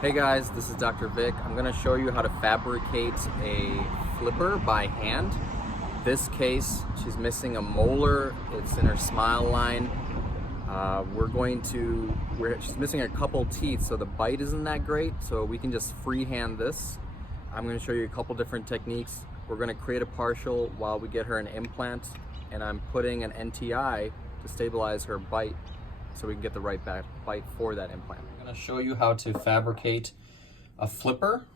Hey guys, this is Dr. Vic. I'm going to show you how to fabricate a flipper by hand. This case, she's missing a molar. It's in her smile line. She's missing a couple teeth, so the bite isn't that great, so we can just freehand this. I'm going to show you a couple different techniques. We're going to create a partial while we get her an implant, and I'm putting an NTI to stabilize her bite so we can get the right bite for that implant. I'm going to show you how to fabricate a flipper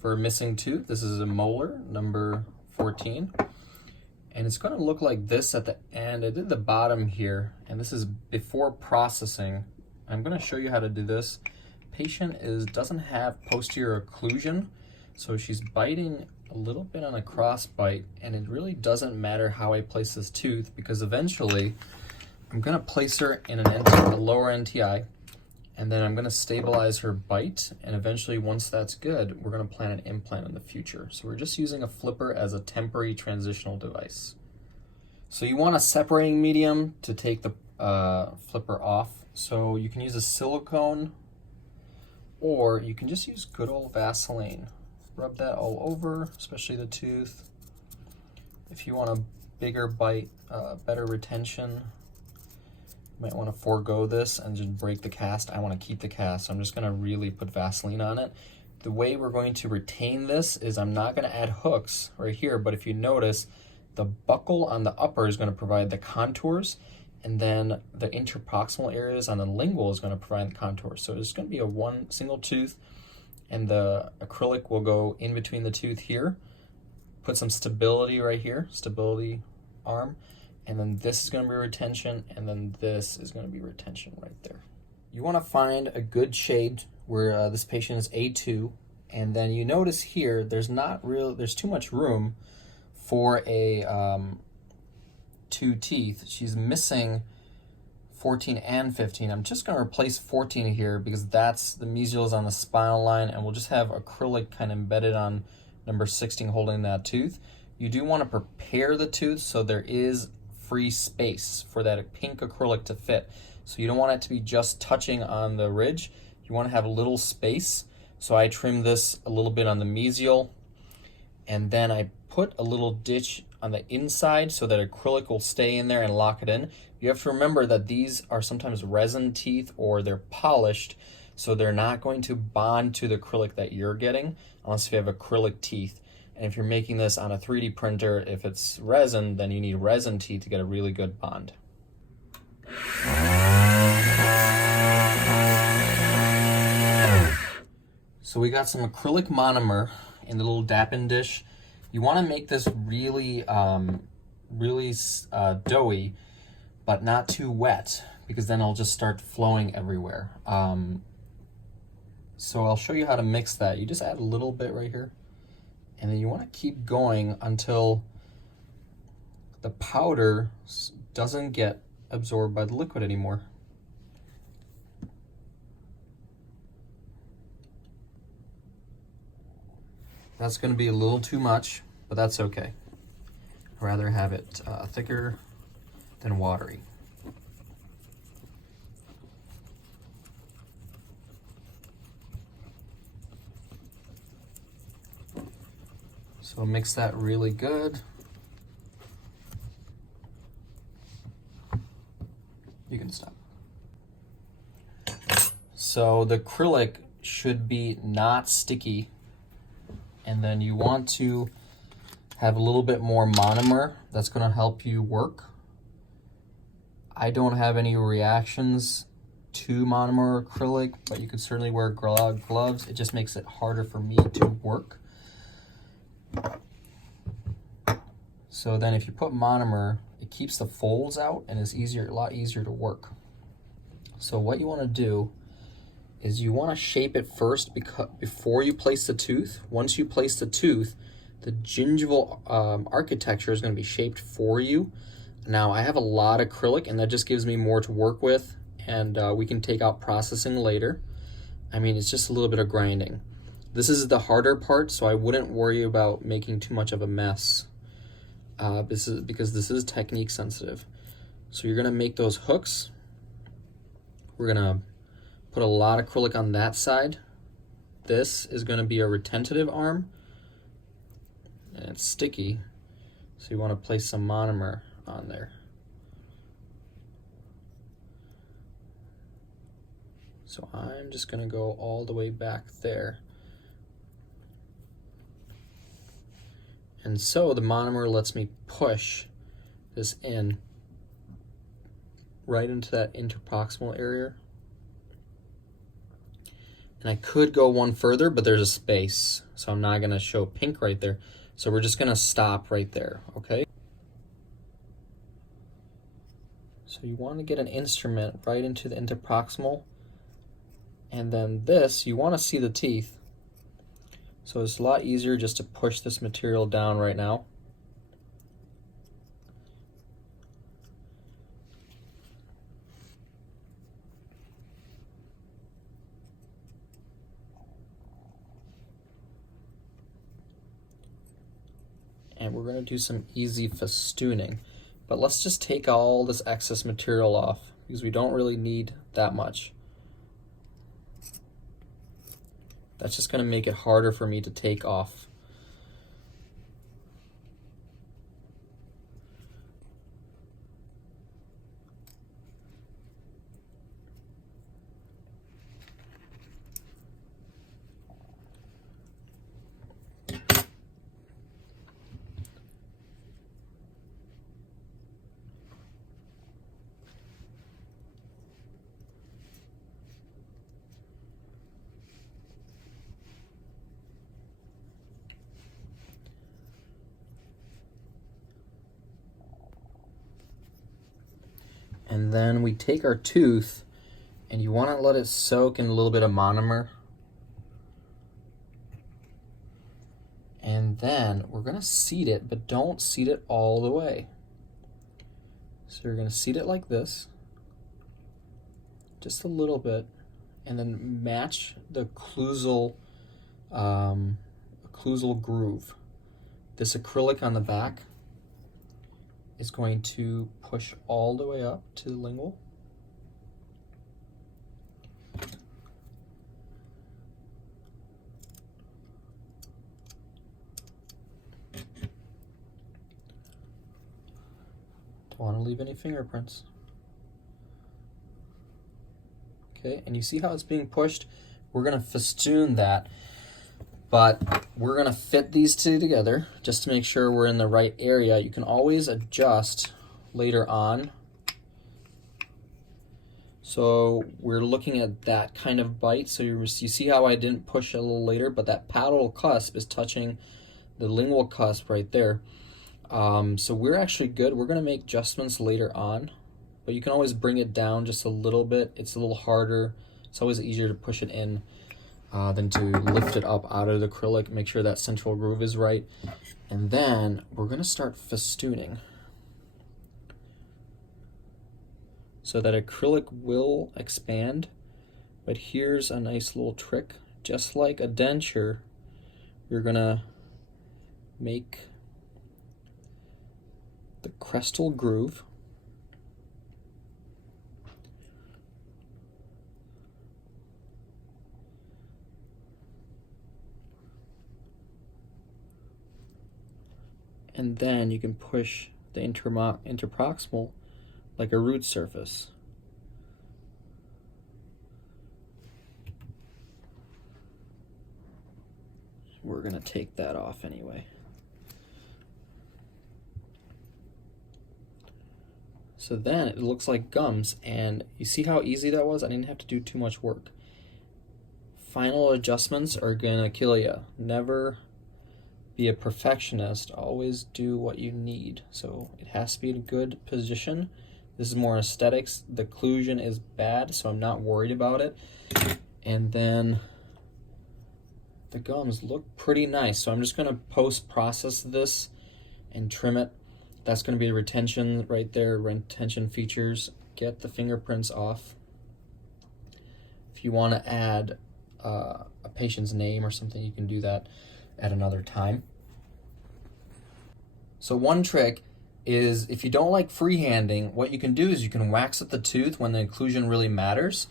for a missing tooth. This is a molar, number 14. And it's going to look like this at the end. I did the bottom here, and this is before processing. I'm going to show you how to do this. Patient doesn't have posterior occlusion, so she's biting a little bit on a cross bite, and it really doesn't matter how I place this tooth because eventually I'm going to place her in a lower NTI, and then I'm going to stabilize her bite, and eventually once that's good, we're going to plan an implant in the future. So we're just using a flipper as a temporary transitional device. So you want a separating medium to take the flipper off. So you can use a silicone, or you can just use good old Vaseline. Rub that all over, especially the tooth. If you want a bigger bite, better retention, you might want to forego this and just break the cast. I want to keep the cast, so I'm just going to really put Vaseline on it. The way we're going to retain this is I'm not going to add hooks right here, but if you notice, the buckle on the upper is going to provide the contours, and then the interproximal areas on the lingual is going to provide the contours. So it's going to be one single tooth, and the acrylic will go in between the tooth here, put some stability right here, stability arm, and then this is going to be retention, and then this is going to be retention right there. You want to find a good shade where this patient is A2, and then you notice here there's too much room for a two teeth. She's missing 14 and 15. I'm just going to replace 14 here because that's the mesial is on the spinal line, and we'll just have acrylic kind of embedded on number 16 holding that tooth. You do want to prepare the tooth so there is free space for that pink acrylic to fit. So you don't want it to be just touching on the ridge. You want to have a little space. So I trim this a little bit on the mesial, and then I put a little ditch on the inside so that acrylic will stay in there and lock it in. You have to remember that these are sometimes resin teeth or they're polished, so they're not going to bond to the acrylic that you're getting unless you have acrylic teeth. And if you're making this on a 3D printer, if it's resin, then you need resin teeth to get a really good bond. So we got some acrylic monomer in the little dappen dish. You want to make this really doughy, but not too wet, because then it'll just start flowing everywhere. So I'll show you how to mix that. You just add a little bit right here, and then you want to keep going until the powder doesn't get absorbed by the liquid anymore. That's going to be a little too much, but that's okay. I'd rather have it thicker than watery. So mix that really good. You can stop. So the acrylic should be not sticky, and then you want to have a little bit more monomer. That's going to help you work. I don't have any reactions to monomer acrylic, but you could certainly wear gloves. It just makes it harder for me to work. So then if you put monomer, it keeps the folds out and it's a lot easier to work. So what you want to do is you want to shape it first before you place the tooth. Once you place the tooth, the gingival architecture is going to be shaped for you. Now I have a lot of acrylic, and that just gives me more to work with, and we can take out processing later. I mean, it's just a little bit of grinding. This is the harder part, so I wouldn't worry about making too much of a mess. Because this is technique sensitive. So you're gonna make those hooks. We're gonna put a lot of acrylic on that side, This is going to be a retentive arm, and it's sticky, so you want to place some monomer on there. So I'm just going to go all the way back there. And so the monomer lets me push this in right into that interproximal area. And I could go one further, but there's a space, so I'm not going to show pink right there. So we're just going to stop right there, okay? So you want to get an instrument right into the interproximal, and then this, you want to see the teeth. So it's a lot easier just to push this material down right now. And we're going to do some easy festooning. But let's just take all this excess material off because we don't really need that much. That's just going to make it harder for me to take off. And then we take our tooth, and you want to let it soak in a little bit of monomer. And then we're going to seat it, but don't seat it all the way. So you're going to seat it like this, just a little bit, and then match the occlusal groove. This acrylic on the back is going to push all the way up to the lingual. Don't want to leave any fingerprints. Okay, and you see how it's being pushed? We're going to festoon that, but we're going to fit these two together just to make sure we're in the right area. You can always adjust later on. So we're looking at that kind of bite. So you see how I didn't push a little later, but that palatal cusp is touching the lingual cusp right there. So we're actually good. We're going to make adjustments later on, but you can always bring it down just a little bit. It's a little harder. It's always easier to push it in than to lift it up out of the acrylic. Make sure that central groove is right. And then we're going to start festooning. So that acrylic will expand, but here's a nice little trick. Just like a denture, you're going to make the crestal groove. And then you can push the interproximal like a root surface. We're going to take that off anyway. So then it looks like gums, and you see how easy that was? I didn't have to do too much work. Final adjustments are going to kill you. Never be a perfectionist. Always do what you need. So it has to be in a good position. This is more aesthetics. The occlusion is bad, so I'm not worried about it. And then the gums look pretty nice. So I'm just going to post-process this and trim it. That's going to be the retention right there, retention features. Get the fingerprints off. If you want to add a patient's name or something, you can do that at another time. So one trick is if you don't like freehanding, what you can do is you can wax at the tooth when the occlusion really matters,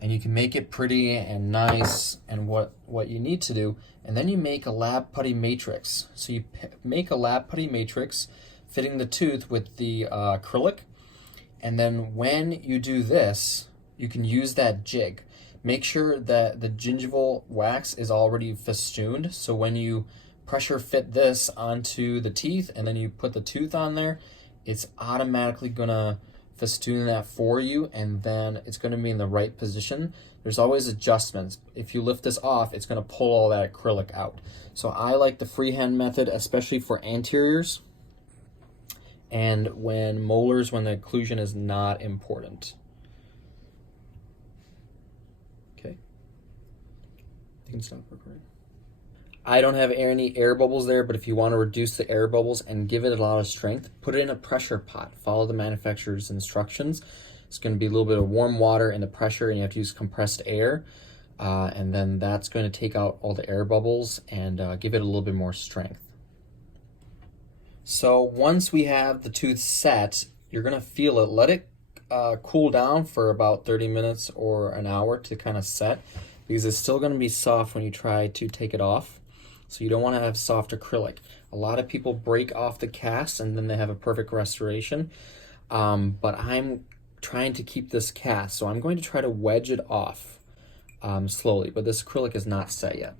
and you can make it pretty and nice and what you need to do. And then you make a lab putty matrix. So you make a lab putty matrix fitting the tooth with the acrylic. And then when you do this, you can use that jig. Make sure that the gingival wax is already festooned. So when you pressure fit this onto the teeth and then you put the tooth on there, it's automatically gonna festoon that for you, and then it's gonna be in the right position. There's always adjustments. If you lift this off, it's gonna pull all that acrylic out. So I like the freehand method, especially for anteriors and when molars, when the occlusion is not important. Okay, you can stop recording. I don't have any air bubbles there, but if you want to reduce the air bubbles and give it a lot of strength, put it in a pressure pot. Follow the manufacturer's instructions. It's going to be a little bit of warm water in the pressure, and you have to use compressed air. And then that's going to take out all the air bubbles and give it a little bit more strength. So once we have the tooth set, you're going to feel it. Let it cool down for about 30 minutes or an hour to kind of set, because it's still going to be soft when you try to take it off. So you don't want to have soft acrylic. A lot of people break off the cast and then they have a perfect restoration. But I'm trying to keep this cast, so I'm going to try to wedge it off slowly. But this acrylic is not set yet.